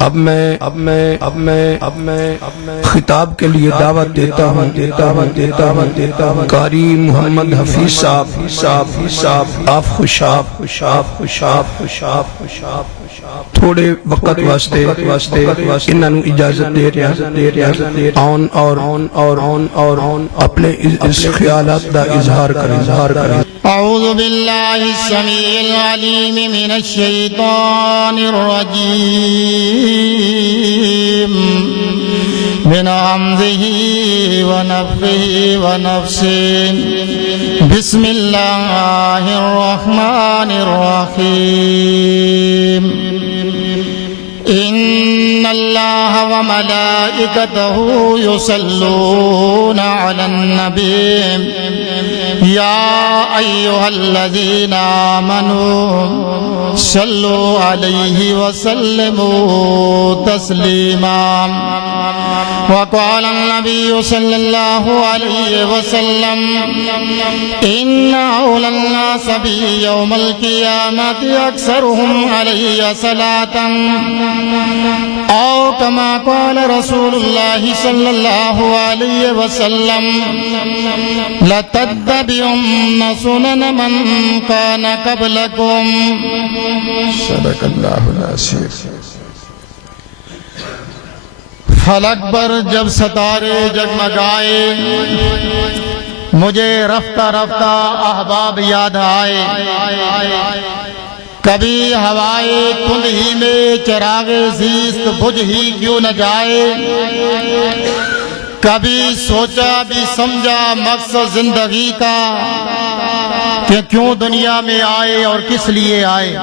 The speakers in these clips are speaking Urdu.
اب میں خطاب کے لیے دعوت دیتا ہوں قاری محمد حفیظ صاحب آپ خوشاب تھوڑے وقت واسطے انہاں نوں اجازت دے رہا اور اپنے اس خیالات دا اظہار کریں اعوذ باللہ السمیع العلیم من الشیطان الرجیم من حمزہ ونفخہ ونفثہ بسم اللہ الرحمن الرحیم ان اللہ وملائکتہ یصلون علی النبی یا ایہا الذین آمنوا صلوا علیہ وسلموا تسلیما وقال النبی صلی اللہ علیہ وسلم ان اولی الناس بی یوم القیامت اکثرهم علیہ صلاة او کما قال رسول اللہ صلی اللہ علیہ وسلم لتتبعن سنن من کان قبلکم صدق اللہ العظیم فلک پر جب ستارے جگمگائے مجھے رفتہ رفتہ احباب یاد آئے کبھی ہوائے تند ہی میں چراغ زیست بجھ ہی کیوں نہ جائے کبھی سوچا بھی سمجھا مقصد زندگی کا کہ کیوں دنیا میں آئے اور کس لیے آئے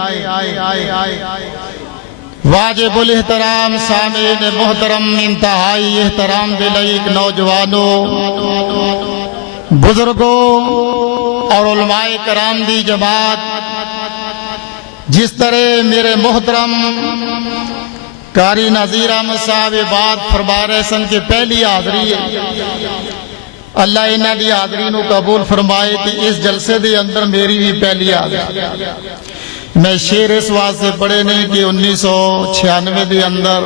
واجب الاحترام سامعین محترم انتہائی احترام کے لائق نوجوانوں بزرگوں اور علماء کرام دی جماعت جس طرح میرے محترم قاری نذیر احمد صاحب بات فرما رہے سن کے پہلی حاضری ہے اللہ انہاں دی حاضری نو قبول فرمائے کہ اس جلسے دے اندر میری بھی پہلی حاضری میں شعر اس واسطے پڑھے نہیں کہ 1996 دے اندر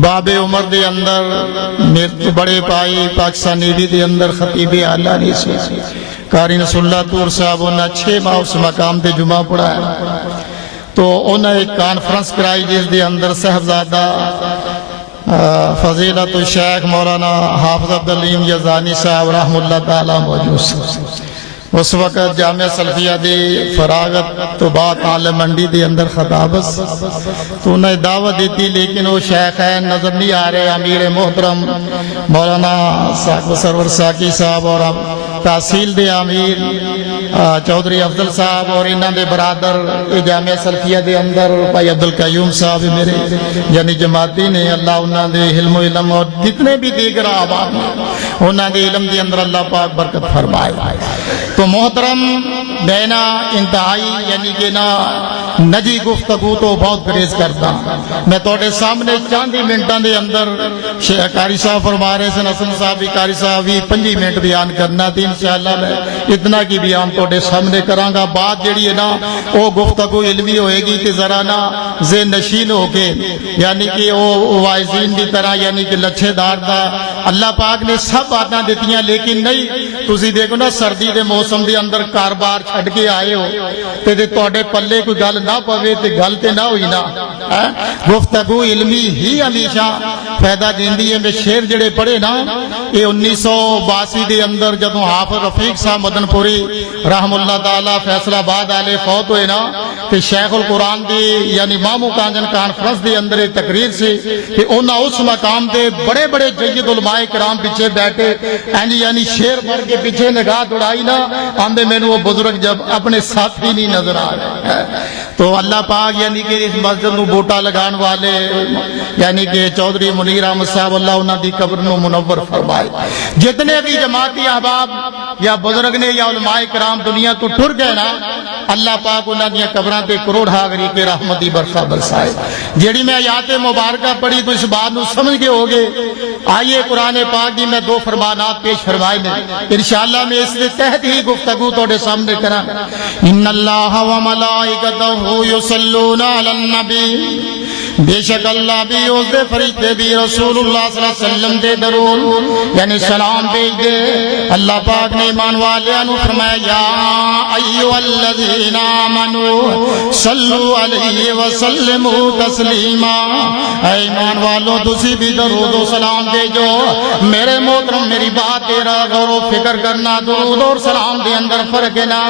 باب عمر دے اندر میرے بڑے پائی پاکستانی دے اندر خطیب اعلیٰ نہیں سے قاری نصر اللہ طور صاحب انہاں 6 ماہ اس مقام تے جمعہ پڑھایا تو انہاں ایک کانفرنس کرائی جس دے اندر صاحبزادہ فضیلت الشیخ مولانا حافظ عبدالعلیم یزدانی صاحب رحم اللہ تعالیٰ موجود اس وقت جامعہ سلفیہ دی فراغت تو بات عالم منڈی دی اندر خطابت تو انہیں دعوت دیتی لیکن وہ شیخین نظر نہیں آ رہے امیر محترم مولانا سرور ساکی صاحب اور تحصیل دے امیر چودھری افضل صاحب اور انہوں نے برادر جامعہ سلفیہ دے اندر بھائی عبدالقیوم صاحب میرے یعنی جماعتی نے اللہ انہوں نے علم و علم اور جتنے بھی دیگر آباد انہوں نے علم دے اندر اللہ پاک برکت فرمائے تو محترم بینا انتہائی یعنی کہ نجی گفتگو تو بہت گریز کرتا میں توڑے سامنے چاندی منٹاں دے اندر قاری صاحب فرما رہے سے حسن صاحب بھی قاری صاحب بھی 5 منٹ بیان کرنا تھی انشاءاللہ میں اتنا کی بیان توڑے سامنے کرانگا بات جڑی ہے نا وہ گفتگو علمی ہوئے گی کہ ذرا نا ذہن نشین ہو کے یعنی کہ وہ وائزین بھی طرح یعنی کہ لچھے دار دا اللہ پاک نے سب باتاں دیتیاں لیکن نہیں تسی دیکھو نا سردی دے موسم دے اندر کاربار چھڑ کے آئے ہو تے توڑے پلے کوئی گل نہ پوے تے گل تے نہ ہوئی نا گفتگو علمی ہی ہمیشہ فائدہ دیندی ہے میں شعر جڑے پڑھے نا یہ 1982 دے اندر جدوں حافظ رفیق صاحب مدن پوری رحم اللہ تعالیٰ فیصلہ آباد آلے فوت ہوئے نا کہ شیخ القرآن دی یعنی مامو کانجن کانفرنس دی اندر ایک تقریر سے کہ انہاں اس مقام دے بڑے بڑے جید علماء کرام پیچھے بیٹھے یعنی شعر پڑھ کے پیچھے نگاہ دوڑائی نا آندے میں نے وہ بزرگ جب اپنے ساتھی نہیں نظر آ رہے تو اللہ پاک یعنی کہ اس مسجد نو بوٹا لگان والے یعنی کہ چودھری منیر احمد صاحب اللہ انہاں دی قبر نو منور فرمائے جتنے بھی جماعتی احباب یا بزرگ نے یا علماء کرام دنیا تو ٹر گئے نا اللہ پاک انہاں دی قبراں تے کروڑ ہاگری کے رحمتی برخا برسائے جیڑی میں آیات مبارکہ پڑھی تو اس بات نو سمجھ کے ہوگے آئیے قرآن پاک دی میں 2 فرمانات پیش فرمائے نے انشاءاللہ میں اس کے تحت ہی گفتگو توڑے سامنے کرا ان اللہ و ملائکتہ یصلون علی النبی بے شک اللہ بھی اس دے فرشتے بھی رسول اللہ صلی اللہ علیہ وسلم دے درود یعنی سلام بھیج دے۔ اللہ پاک نے ایمان والیاں نو فرمایا یا ایھا الذین آمنو صلو علیہ وسلموا تسلیما، اے ایمان والو تسی بھی درود و سلام بھیجو۔ میرے محترم میری بات تیرا غور و فکر کرنا، درود اور سلام دے اندر فرق ہے نا۔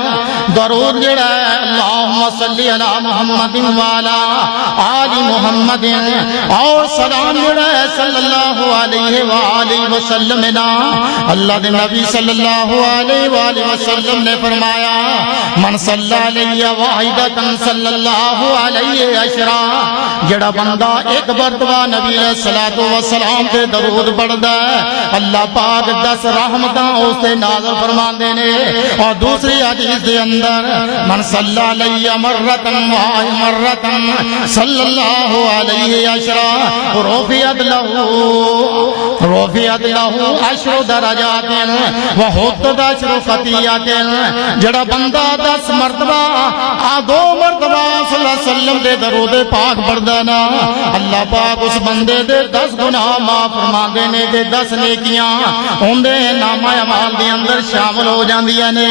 درود جڑا ہے اللہم صلی علی محمد وعلی آل محمد، اور سلام جڑا ہے صلی اللہ علیہ وآلہ وسلم نا۔ اللہ دے نبی صلی اللہ علیہ وآلہ وسلم نے فرمایا من صلی علیہ واحدۃ صلی اللہ علیہ عشرا، جڑا بندہ ایک مرتبہ نبی علیہ الصلوۃ والسلام تے درود پڑھدا ہے اللہ پاک 10 رحمتاں اس تے نازل فرماندے نے۔ اور دوسری حدیث دے اندر من صلی علیہ مرۃ صلی اللہ علیہ عشرا رفعت لہ 10 درجات وحطت 10 خطیات۔ جڑا بندہ 10 مرتبہ 2 مرتبہ صلی اللہ علیہ وسلم دے درود پاک پڑھدا نا، اللہ پاک اس بندے دے 10 گناہ معاف فرما دینے دے 10 نیکیاں ہوندے نامہ اعمال دے اندر شامل ہو جاندیاں نے۔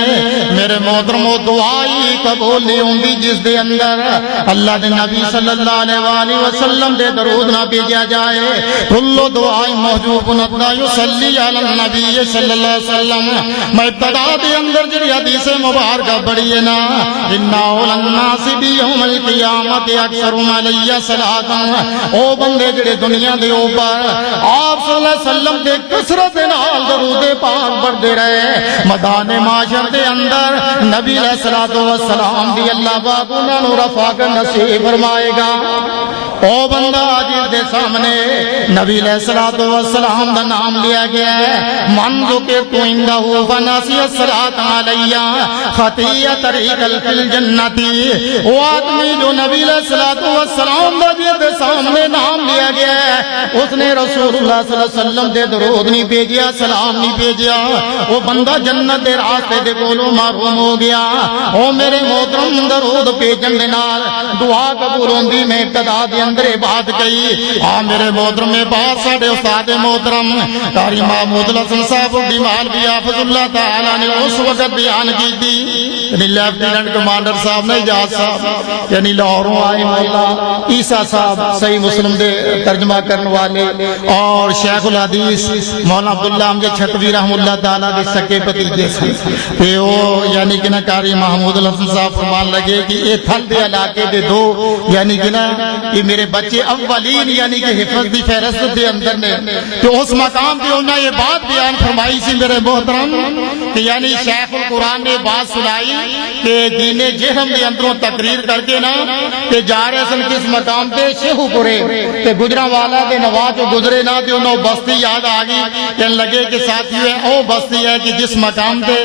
میرے محترم وہ دعائی قبول نہیں ہوندی جس دے اندر اللہ دے نبی صلی اللہ علیہ وآلہ وسلم دے درود نہ بھیجا جائے۔ کل دعائی محجوب نتا یصلی علی النبی صلی اللہ علیہ وسلم۔ میں ابتدا دے اندر جڑی حدیث مبارکہ پڑھی ہے نا، ان اول الناس بیوم القیامت اکثرهم علی صلاۃ، او بندے جڑے دنیا دے اوپر آپ صلی اللہ علیہ وسلم دے کثرت نال درود پاک پڑھتے رہے، میدان معاشر دے اندر نبی علیہ الصلوۃ والسلام دی اللہ پاک انہاں نوں رفعت نصیب فرمائے گا۔ او بندہ جس دے سامنے نبی علیہ الصلوۃ والسلام دا نام لیا گیا ہے، من ذکرت عندہ فنسی الصلاۃ علیہ خطیۃ طریق فی الجنۃ، وہ آدمی جو نبی علیہ الصلوۃ والسلام دا جس دے سامنے نام لیا گیا ہے اس نے رسول اللہ صلی اللہ علیہ وسلم دے درود نہیں بھیجیا، سلام نہیں بھیجیا، وہ بندہ جنت دے راستے دے کولوں محروم ہو گیا۔ او میرے محترم درود بھیجن دے نال دعا قبول ہوندی۔ میں ابتدا دے اندر بات کہی، میرے محترم بات ساڈے استاد محترم قاری محمود الحسن صاحب بیمال بھی حافظ اللہ تعالی نے اس وقت بیان کی تھی، یعنی لیفٹیننٹ کمانڈر صاحب نے اجاز صاحب یعنی لاہوروں آئے مولا عیسیٰ صاحب صحیح مسلم دے ترجمہ کرنے والے، اور شیخ الحدیث مولانا عبداللہ امجد چھتوی رحم اللہ تعالیٰ دے سکے بھتیجے سے تے او یعنی کہ نا قاری محمود الحسن صاحب فرمان لگے کہ یہ تھل دے علاقے دے 2 یعنی کہ نا یہ میرے بچے اولین یعنی کہ حفظ دی فہرست دے اندر نے، تو اس مقام پہ انہوں نے یہ بات بیان فرمائی سی میرے محترم کہ یعنی شیخ القرآن نے بات سنائی کہ دین جہم دے اندروں تقریر کر کے نا کہ جا رہے سن کس مقام پہ شیخو پورے تے گجرا والا دے نواز گزرے نا تے انہوں بستی یاد آگی کہنے لگے کہ ساتھیو ہے او بستی ہے کہ جس مقام پہ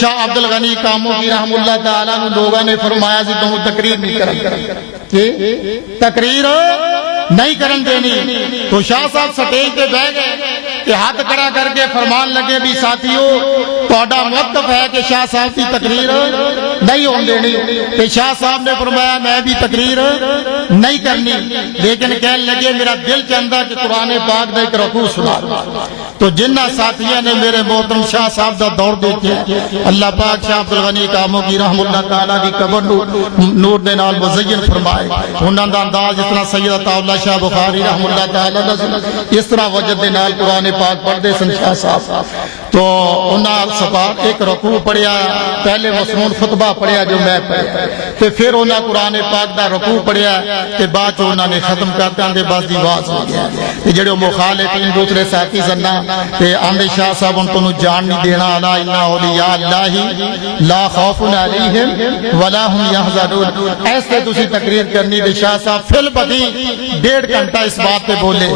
شاہ عبدالغنی کاموں کی رحم اللہ تعالیٰ نے لوگوں نے فرمایا سی تم تقریر نہیں کریں، تقریر نہیں کرن دینی۔ تو شاہ صاحب سٹیج پہ بیٹھ گئے کہ ہاتھ کھڑا کر کے فرمان لگے بھی ساتھیو توڑا موقف ہے کہ شاہ صاحب کی تقریر نہیں ہون دینی۔ کہ شاہ صاحب نے فرمایا میں بھی تقریر نہیں کرنی، لیکن کہنے لگے میرا دل چاہتا کہ قرآن پاک دا ایک رکوع سنا۔ تو جنہ ساتھیاں نے میرے محترم شاہ صاحب دا دور دیتے اللہ پاک شاہ عبدالغنی کاموں کی رحم اللہ تعالیٰ دی قبر نور دے نال مزین فرمائے، انہاں دا انداز اتنا سید عطا اللہ شاہ بخاری رحم اللہ تعالیٰ اس طرح وجد دے نال قرآن پاک پڑھ دے سن شاہ صاحب۔ تو انہاں سپاہ ایک رکوع پڑھیا، پہلے مسنون خطبہ پڑھیا جو میں پڑھیا، تے پھر انہاں قرآن پاک دا رکوع پڑھیا، تے بعد جو انہاں نے ختم کرتے آندے باز دی واز ہو گیا تے جڑے مخالفین دوسرے ساتھی سننا تے آندے شاہ صاحب ان کو جان نہیں دینا، الا ان اولیاء اللہ لا خوف علیہم ولا هم یحزنون، ایسے تسی تقریر کرنی تے شاہ صاحب فل بدی 1.5 گھنٹہ اس بات پہ بولے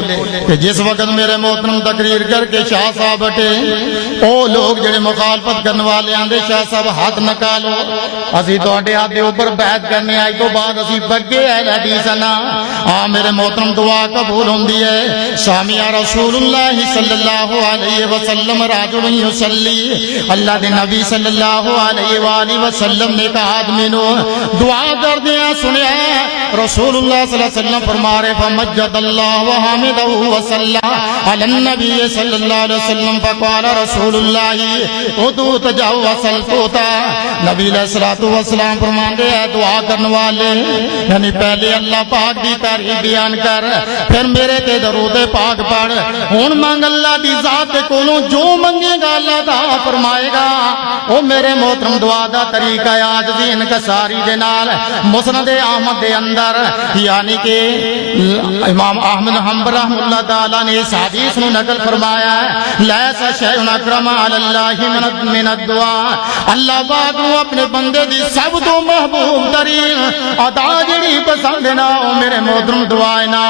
کہ جس وقت میرے محترم تقریر کر کے شاہ صاحب بٹے او لوگ جڑے مخالفت کرنے والے آندے شاہ صاحب ہاتھ نکالو، اسی تواڈے ہاتھ دے اوپر بیعت کرنے آئی تو بعد اسی بگے اہل حدیث نا میرے محترم دعا قبول ہوندی ہے سامع رسول اللہ صلی اللہ علیہ وسلم راجل یصلی اللہ دے نبی صلی اللہ علیہ وآلہ وسلم نے کہا آدمی نو دعا کر دیا سنیا رسول اللہ صلی اللہ علیہ وسلم فرما رہے فمجد اللہ وحمدہ وصلی علی النبی صلی اللہ علیہ وسلم فقال رسول اللہ ادو تجاو وصلتوتا نبی علیہ السلام فرماندے ہیں دعا کرنے والے یعنی پہلے اللہ پاک دی تعریف بیان کر پھر میرے تے درود پاک پڑھ ہن مانگ اللہ دی ذات دے کولوں جو منگے گا اللہ دا فرمائے گا او میرے محترم دعا دا طریقہ ہے عاجزی انکساری دے نال مسند احمد دے اندر یعنی کہ امام احمد حنبل رحمہ اللہ تعالی نے اس حدیث نو نقل فرمایا ہے لیس شیء اکرم علی اللہ من الدعاء اللہ پاک نو اپنے بندے دی سب تو محبوب ترین عطا جڑی پسند نا او میرے محترم دعا ہے نا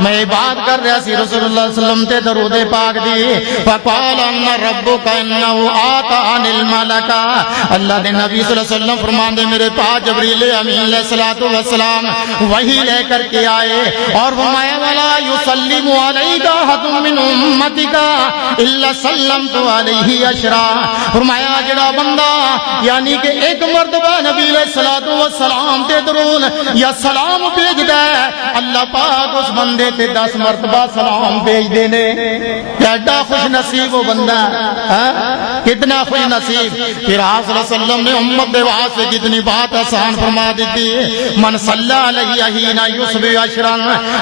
میں بات کر رہا سی رسول اللہ صلی اللہ علیہ وسلم تے درود پاک دی فقال ان ربک انه آتانی الملک اللہ دے نبی صلی اللہ علیہ وسلم فرماندے میرے پاس جبریل امین علیہ السلام وحی لے کر کے آئے اور فرمایا ولا یسلم علیک احد من امتک الا سلمت علیہ عشرا فرمایا جڑا بندہ یعنی کہ ایک مرتبہ نبی علیہ السلام تے درود یا سلام بھیجدا ہے اللہ پاک اس بندے تے 10 مرتبہ سلام بھیج دینے کیڈا خوش نصیب وہ بندہ کتنا خوش نصیب پھر آپ صلی اللہ علیہ وسلم نے امت دے واسطے کتنی بات آسان فرما دیتی من صلی علیہ حین یصبح عشرا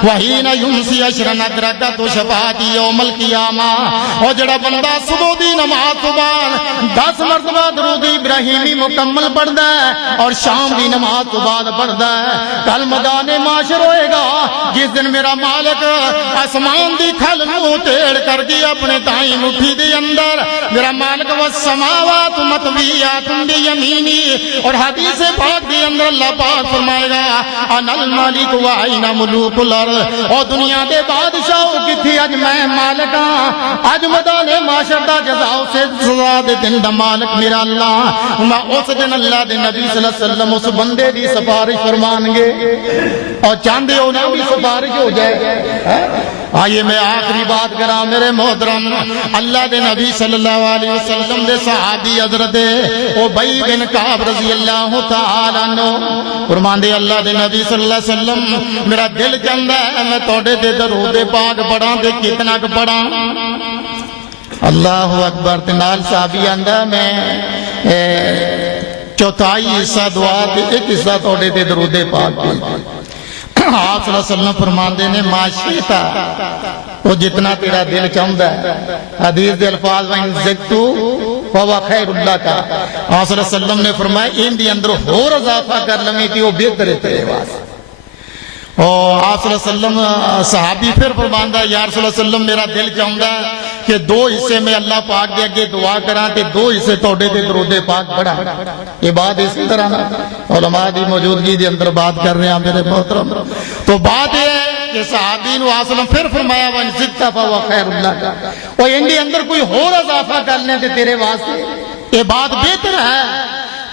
وحین یمسی عشرا ادرکت شفاعتی یوم القیامہ اور جڑا بندہ صبح دی نماز تو بعد 10 مرتبہ درود ابراہیمی مکمل پڑھدا ہے اور شام دی نماز تو بعد پڑھدا ہے کل میدان محشر ہوئے گا جس دن میرا مالک آسمان دی کھل نو ٹیڑھ کر کے اپنے دائیں مٹھی دے اندر میرا مالک والسماوات مطویات بیمینی اور حدیث پاک دے اندر اللہ پاک فرمائے گا انا المالک وعین ملوک الارض اور دنیا دے بادشاہوں کی تھی اج میں مالکاں اج میدان محشر دا جزا سے سزا دے دن دا مالک میرا اللہ میں اس دن اللہ دے نبی صلی اللہ علیہ وسلم اس بندے دی سفارش فرمان گے اور چاندے انہیں بھی سفارش ہو جائے آئیے میں آخری بات کرا میرے محترم اللہ دے نبی صلی اللہ علیہ وسلم دے صحابی حضرت ابی بن کعب رضی اللہ تعالیٰ عنہ فرمان دے اللہ دے نبی صلی اللہ علیہ وسلم میرا دل چاہتا ہے میں توڑے دے درود پاک پڑھاں دے کتنا کو پڑھاں اللہ اکبر تنال صحابی اندہ میں چوتھائی حصہ دعا دے ایک حصہ توڑے دے درود پاک آپ صلی اللہ علیہ وسلم فرماندے نے معاشیتا وہ جتنا تیرا دل چاہتا ہے حدیث دے الفاظ وَإِن زِدْتُ فَهُوَ خَيْرٌ لَكَ آپ صلی اللہ علیہ وسلم نے فرمایا ان دی اندر اور اضافہ کر لمی تھی وہ بہتر ہے تیرے واسطے اور آپ صلی اللہ علیہ وسلم صحابی پھر فرماندہ یا رسول اللہ علیہ وسلم میرا دل چاہتا ہے کہ 2 حصے میں اللہ پاک دے اگے دعا کرا تے 2 حصے توڑے دے درود پاک پڑھا یہ بات اسی طرح نا علماء دی موجودگی دے اندر بات کر رہے ہیں میرے محترم تو بات یہ ہے کہ صحابی نو وسلم پھر فرمایا وَإِن زِدْتَ فَهُوَ خَيْرٌ لَكَ اور ان دے اندر کوئی اور اضافہ کرنے تے تیرے واسطے یہ بات بہتر ہے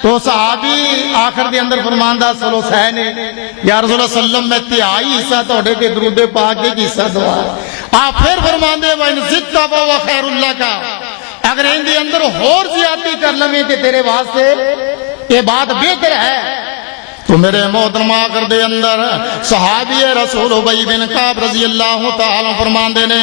تو صحابی آخر دے اندر فرماندہ صلی اللہ علیہ وسلم یا رسول اللہ صلی اللہ علیہ وسلم میں 3 حصہ توڑے کے درود پاک کے حصہ دعا آپ پھر فرماندے وَإِن زِدْتَ فَهُوَ خَيْرٌ لَكَ اگر ان دے اندر اور زیادتی کر لیں تے تیرے واسطے یہ بات بہتر ہے تو میرے محترم آخر دے اندر صحابی رسول ابی بن کعب رضی اللہ تعالیٰ فرماندے نے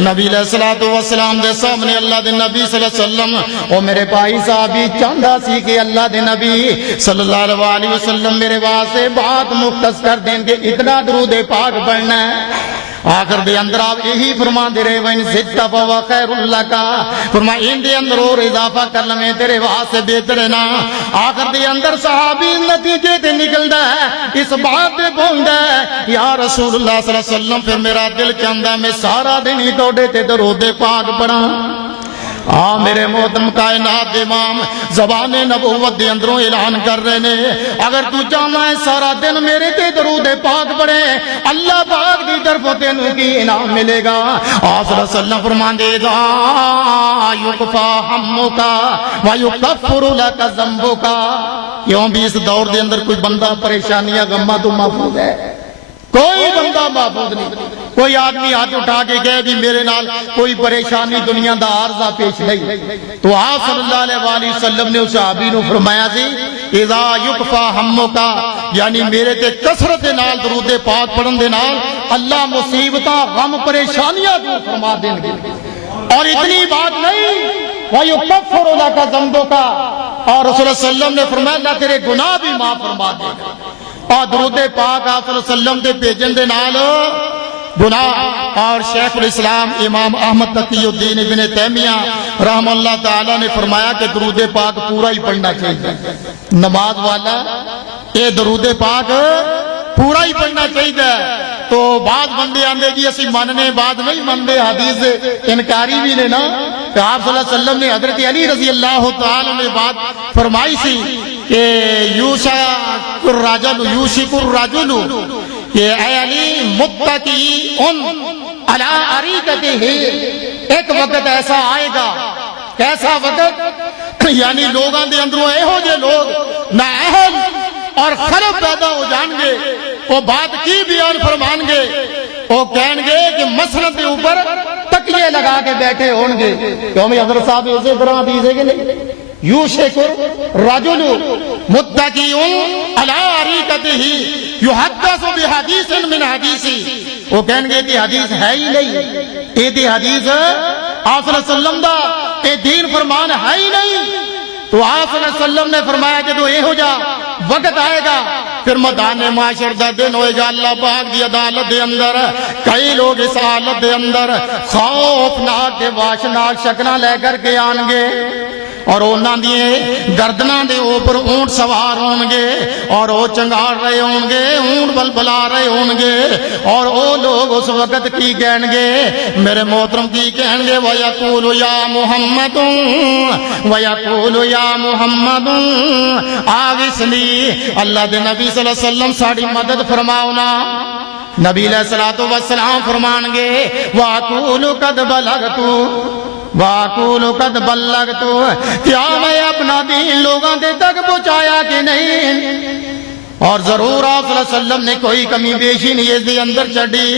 نبی علیہ السلام دے سامنے اللہ دے نبی صلی اللہ علیہ وسلم اور میرے بھائی صحابی چاہتا سی کہ اللہ دے نبی صلی اللہ علیہ وسلم میرے واسطے بات مختص کر دیں کہ اتنا درود پاک پڑھنا ہے آخر دے اندر آپ یہی فرما دے رہے وَإِن زِدْتَ فَهُوَ خَيْرٌ لَكَ فرمایا ان دے اندر اور اضافہ کر لیں تیرے واسطے بہتر ہے نا آخر دے اندر صحابی نتیجے تے نکلدا ہے اس بات پہ پہنچدا ہے یا رسول اللہ صلی اللہ علیہ وسلم پھر میرا دل چاہتا میں سارا دن ہی توڑے تے درود پاک پڑھاں میرے محترم کائنات امام زبان نبوت دے اندروں اعلان کر رہے نے اگر تو چاہنا ہے سارا دن میرے تے درود پاک پڑھے اللہ پاک دی طرف تینوں کی انعام ملے گا آپ صلی اللہ علیہ وسلم فرماندے گا یکفا ہمکا ویکفر لک ذنبکا کیوں بھی اس دور دے اندر کوئی بندہ پریشانیاں غماں تو محفوظ ہے؟ کوئی بندہ محفوظ نہیں. کوئی آدمی ہاتھ اٹھا کے کہے بھی میرے نال کوئی پریشانی دنیا دا عارضہ پیش نہیں. تو آپ صلی اللہ علیہ وآلہ وسلم نے اس صحابی نو فرمایا سی اذا یکفا ہمکا، یعنی میرے تے کثرت دے نال درود پاک پڑھن دے نال اللہ مصیبتاں غم پریشانیاں دور فرما دیں گے. اور اتنی بات نہیں وَيُكَفِّرُ لَكَ ذَنبُكَ، اور رسول اللہ صلی اللہ علیہ وسلم نے فرمایا اللہ تیرے گناہ بھی معاف فرما دے گا. اور درود پاک آپ صلی اللہ علیہ وسلم دے بھیجن دے نال گناہ. اور شیخ الاسلام امام احمد تقی الدین ابن تیمیہ رحم اللہ تعالی نے فرمایا کہ درود پاک پورا ہی پڑھنا چاہیے. نماز والا یہ درود پاک پورا ہی پڑھنا چاہیے. تو بعض بندے آندے جی اسی مننے بعد نہیں مندے، حدیث انکاری بھی نے نا. کہ آپ صلی اللہ علیہ وسلم نے حضرت علی رضی اللہ تعالی نے بات فرمائی سی کہ یوشک الرجل، کہ اے علی متقی علی اریکتہ، ایک وقت ایسا آئے گا. کیسا وقت؟ یعنی لوگاں دے اندروں اے ہو جے لوگ نااہل اور خراب پیدا ہو جان گے. وہ بات کی بیان فرمان گے، وہ کہیں گے کہ مسند کے اوپر تکیے لگا کے بیٹھے ہون گے. کیوں میں حضرت صاحب اسے طرح حدیث ہے کہ نہیں؟ یوشک الرجل متقی علی اریکتہ یحدث بحدیث من حدیثی. وہ کہیں گے کہ حدیث ہے ہی نہیں، یہ حدیث آپ صلی اللہ علیہ وسلم دا یہ دین فرمان ہے ہی نہیں. تو آپ صلی اللہ علیہ وسلم نے فرمایا کہ تو یہ ہو جا وقت آئے گا پھر میدان معاشر دا دن ہوئے گا. اللہ پاک دی عدالت دے اندر کئی لوگ اس حالت دے اندر خوفناک کے واشناک شکلاں لے کر کے آن گے، اور انہاں دی گردناں دے اوپر اونٹ سوار ہون گے، اور وہ چنگار رہے ہون گے، اونٹ بلبلا رہے ہون گے. اور وہ لوگ اس وقت کی کہیں گے میرے محترم کی کہیں گے وَيَقُولُ يَا مُحَمَّدٌ وَيَقُولُ يَا مُحَمَّدٌ آغِثْنِي. اللہ دے نبی صلی اللہ علیہ وسلم ساڑی مدد فرماؤنا. نبی علیہ السلام فرمان گے وَأَقُولُ قَدْ بَلَغْتُ وَأَقُولُ قَدْ بَلَّغْتُ، کیا میں اپنا دین لوگاں دے تک پہنچایا کہ نہیں؟ اور ضرور آپ صلی اللہ علیہ وسلم نے کوئی کمی بیشی نہیں اس دے اندر چڑھی.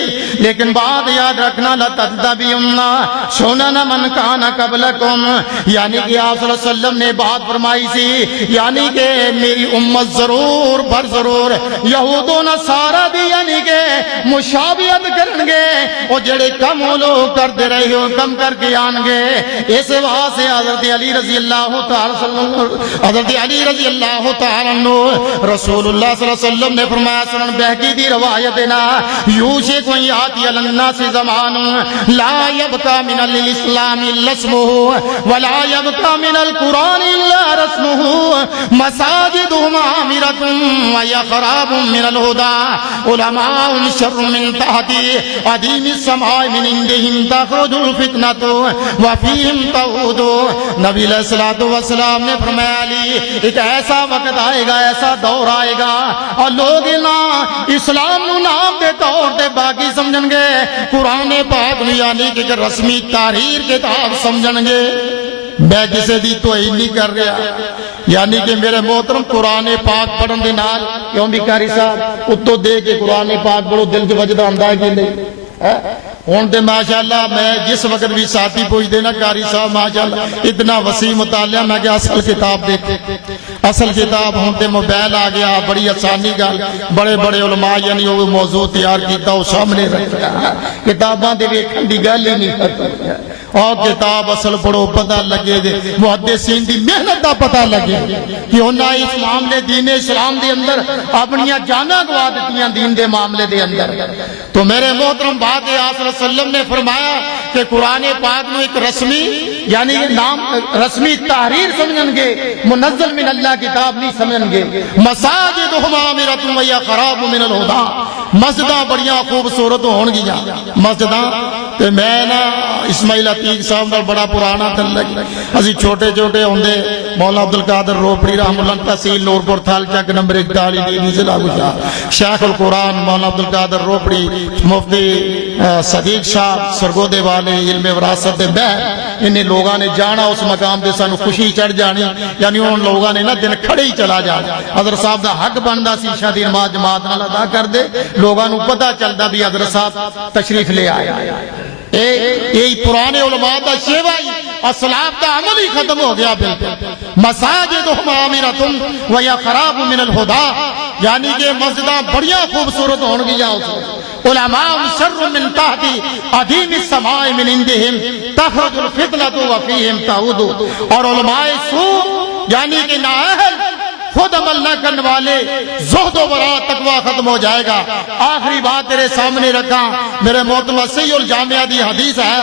لیکن بات یاد رکھنا لَتَتَّبِعُنَّ سُنَنَ مَنْ كَانَ قَبْلَكُمْ، یعنی کہ آپ صلی اللہ علیہ وسلم نے بات فرمائی سی، یعنی کہ میری امت ضرور بر ضرور یہود و نصارہ دی یعنی کہ مشابہت کرن گے. وہ جڑے کم لوگ کر دے رہے ہو کم کر کے آن گے. اس واسطے حضرت علی رضی اللہ تعالی عنہ رسول اللہ صلی اللہ علیہ وسلم نے فرمایا سنن بہقی دی روایت نا یوشک ان یاتی علی الناس زمان لا یبقى من الاسلام الا اسمه ولا یبقى من القرآن الا رسمه مساجدهم عامرة ویخراب من الهدى علماء شر من تحت عدیم السماء من عندهم تخرج الفتنة وفيهم تعود. نبی علیہ السلام نے فرمایا علی ایک ایسا وقت آئے گا، ایسا دور آئے گا اور لوگ نا اسلام نو نام دے طور دے باقی سمجھن گے، قرآن پاک نو یعنی کہ رسمی تحریر کتاب سمجھن گے. میں کسے دی توہین نہیں کر رہا، یعنی کہ میرے محترم قرآن پاک پڑھن دے نال کیوں بھی قاری صاحب اتو دے کے قرآن پاک بڑو دل کے وجدہ اندہ ہے کہ نہیں؟ ہون دے ماشاءاللہ میں جس وقت بھی ساتھی پوچھ دینا قاری صاحب ماشاءاللہ اتنا وسیع مطالعہ میں کہ اصل کتاب دیکھتے، اصل کتاب ہون دے موبائل آ گیا بڑی آسانی گل، بڑے بڑے علماء یعنی وہ موضوع تیار کیتا وہ سامنے رکھا، کتاباں دے ویکھن دی گل ہی نہیں کرتا. اور کتاب اصل پڑھو پتہ لگے دے محدثین دی محنت دا پتہ لگے کہ انہاں اس معاملے دین اسلام دے اندر اپنیاں جاناں گوا دتیاں دین دے معاملے دے اندر. تو میرے محترم بات ہے آپ صلی اللہ علیہ وسلم نے فرمایا کہ قرآن پاک نو ایک رسمی یعنی نام رسمی تحریر سمجھن گے، منزل من اللہ کتاب نہیں سمجھن گے. مساجدہم عامرۃ ویخراب من الہدی، مسجداں بڑیاں خوبصورت ہون گیاں مسجداں. تے میں نا اسماعیل عتیق صاحب نال بڑا پرانا تعلق، اسی چھوٹے چھوٹے ہوندے مولا عبد القادر روپڑی رحم اللہ تحصیل نورپور تھال چک نمبر 41 ڈی ضلع گجرات، شیخ القرآن مولانا عبد القادر روپڑی، مفتی صدیق شاہ سرگودے والے علم وراثت بہ، انہیں لوگاں نے جانا اس مقام دے سانو خوشی چڑھ جانی، یعنی ان لوگاں نے نا دن کھڑے ہی چلا جانا۔ حضرت صاحب دا حق بندا سی عشاء دی نماز جماعت نال ادا کر دے، لوگاں نو پتہ چلدا بھی حضرت صاحب تشریف لے آئے۔ یہی پرانے علماء دا شیوا ہی اسلاف دا عمل ہی ختم ہو گیا بالکل۔ مساجدہم عامرۃ و یا خراب من الہدی، یعنی کہ مسجداں بڑیاں خوبصورت ہون گیا اس علماء شر من تحت عدیم السماء من عندہم تخرج الفتنۃ وفیہم تعود، اور علماء سوء یعنی کہ نااہل خود عمل نہ کرنے والے، زہد و ورع تقوی ختم ہو جائے گا۔ آخری بات تیرے سامنے رکھا، میرے محترم صحیح الجامعہ دی حدیث ہے،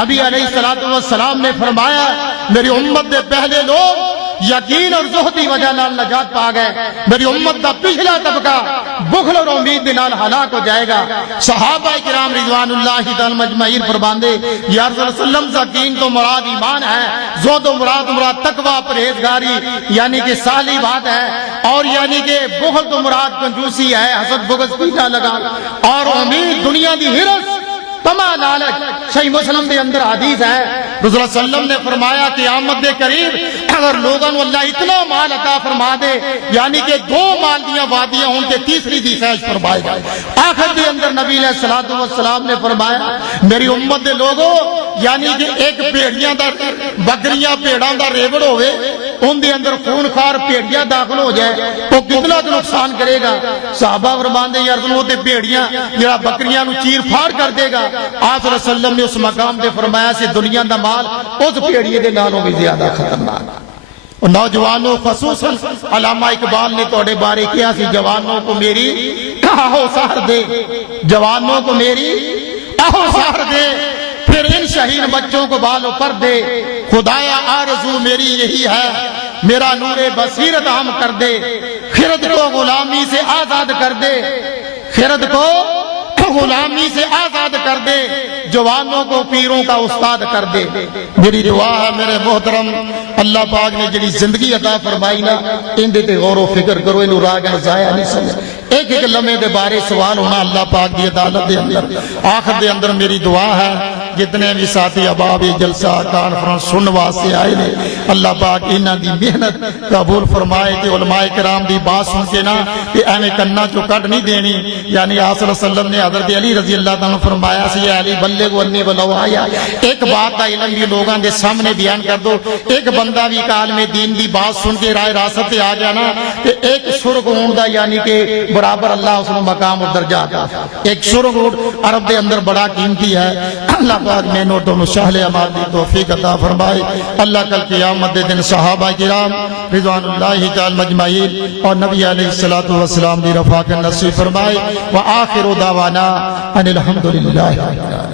نبی علیہ السلام نے فرمایا میری امت دے پہلے لوگ یقین اور زہد کی وجہ نال نجات پا گئے، میری امت دا پچھلا طبقہ بخل اور امید دے نال ہلاک ہو جائے گا۔ صحابہ کرام رضوان اللہ تعالی مجمعین فرماندے یا رسول اللہ صلی اللہ علیہ وسلم یقین تو مراد ایمان ہے، زہد و مراد تقوی پرہیزگاری یعنی کہ صالح بات ہے، اور یعنی کہ بخل تو مراد کنجوسی ہے، حسد بغض پیچھا لگا، اور امید دنیا دی ہرس تمام لالچ۔ صحیح مسلم کے اندر حدیث ہے، رسول اللہ صلی اللہ علیہ وسلم نے فرمایا کہ قیامت دے قریب اگر لوگوں کو اللہ اتنا مال عطا فرما دے، یعنی کہ 2 مال دیاں وادیاں ہوں کہ تیسری دی خواہش فرمائے گا۔ آخر دے اندر نبی علیہ السلام نے فرمایا میری امت دے لوگوں، یعنی کہ ایک بھیڑیاں دا بکریاں بھیڑاں دا ریوڑ ہوئے، ان دے اندر خون خار بھیڑیاں داخل ہو جائے تو کتنا نقصان کرے گا؟ صحابہ فرماندے یا رسول اللہ تے بھیڑیاں جڑا بکریاں نو چیر پھاڑ کر دے گا۔ آپ صلی اللہ علیہ وسلم نے اس مقام دے فرمایا سے دنیا دا مال اس بھیڑیے دے نالوں بھی زیادہ خطرناک۔ اور نوجوانوں خصوصاً علامہ اقبال نے توڑے بارے کیا سی جوانوں کو میری آہو سہر دے، جوانوں کو میری آہو سہر دے، پھر ان شہین بچوں کو بالوں پر دے، خدایا آرزو میری یہی ہے میرا نور بصیرت عام کر دے، خرد کو غلامی سے آزاد کر دے، خرد کو غلامی سے آزاد کر دے، جوانوں کو پیروں کا استاد کر دے۔ میری دعا ہے میرے محترم اللہ پاک نے جڑی زندگی عطا فرمائی نا، ان دے تے غور و فکر کرو، انہوں راگ ضائع نہیں سمجھ۔ ایک ایک لمحے دے بارے سوال ہونا اللہ پاک دی عدالت دے اندر۔ آخر دے اندر میری دعا ہے جتنے بھی ساتھی احباب جلسہ کانفرنس سن واسطے آئے نے، اللہ پاک انہاں دی محنت قبول فرمائے کہ علماء کرام دی بات سن کے نا کہ ایویں کنا چوں کٹ نہیں دینی۔ یعنی آپ صلی اللہ علیہ وسلم نے حضرت علی رضی اللہ تعالیٰ فرمایا سی علی بلغ انی ولو آیا، ایک بات کا علم بھی لوگاں دے سامنے بیان کر دو۔ ایک بندہ بھی عالم دین دی بات سن کے رائے راست تے آ گیا نا کہ ایک سرگ اونٹ دا یعنی کہ برابر اللہ اس نے مقام اور درجہ عطا۔ ایک سرگ اونٹ عرب دے اندر بڑا قیمتی ہے۔ اللہ پاک میں نو دونوں شاہل اعمال دی توفیق عطا فرمائے۔ اللہ کل قیامت دے دن صحابہ کرام رضوان اللہ تعالی مجمعین اور نبی علیہ الصلوۃ والسلام دی رفاقت نصیب فرمائے۔ وآخر دعوانا ان الحمدللہ۔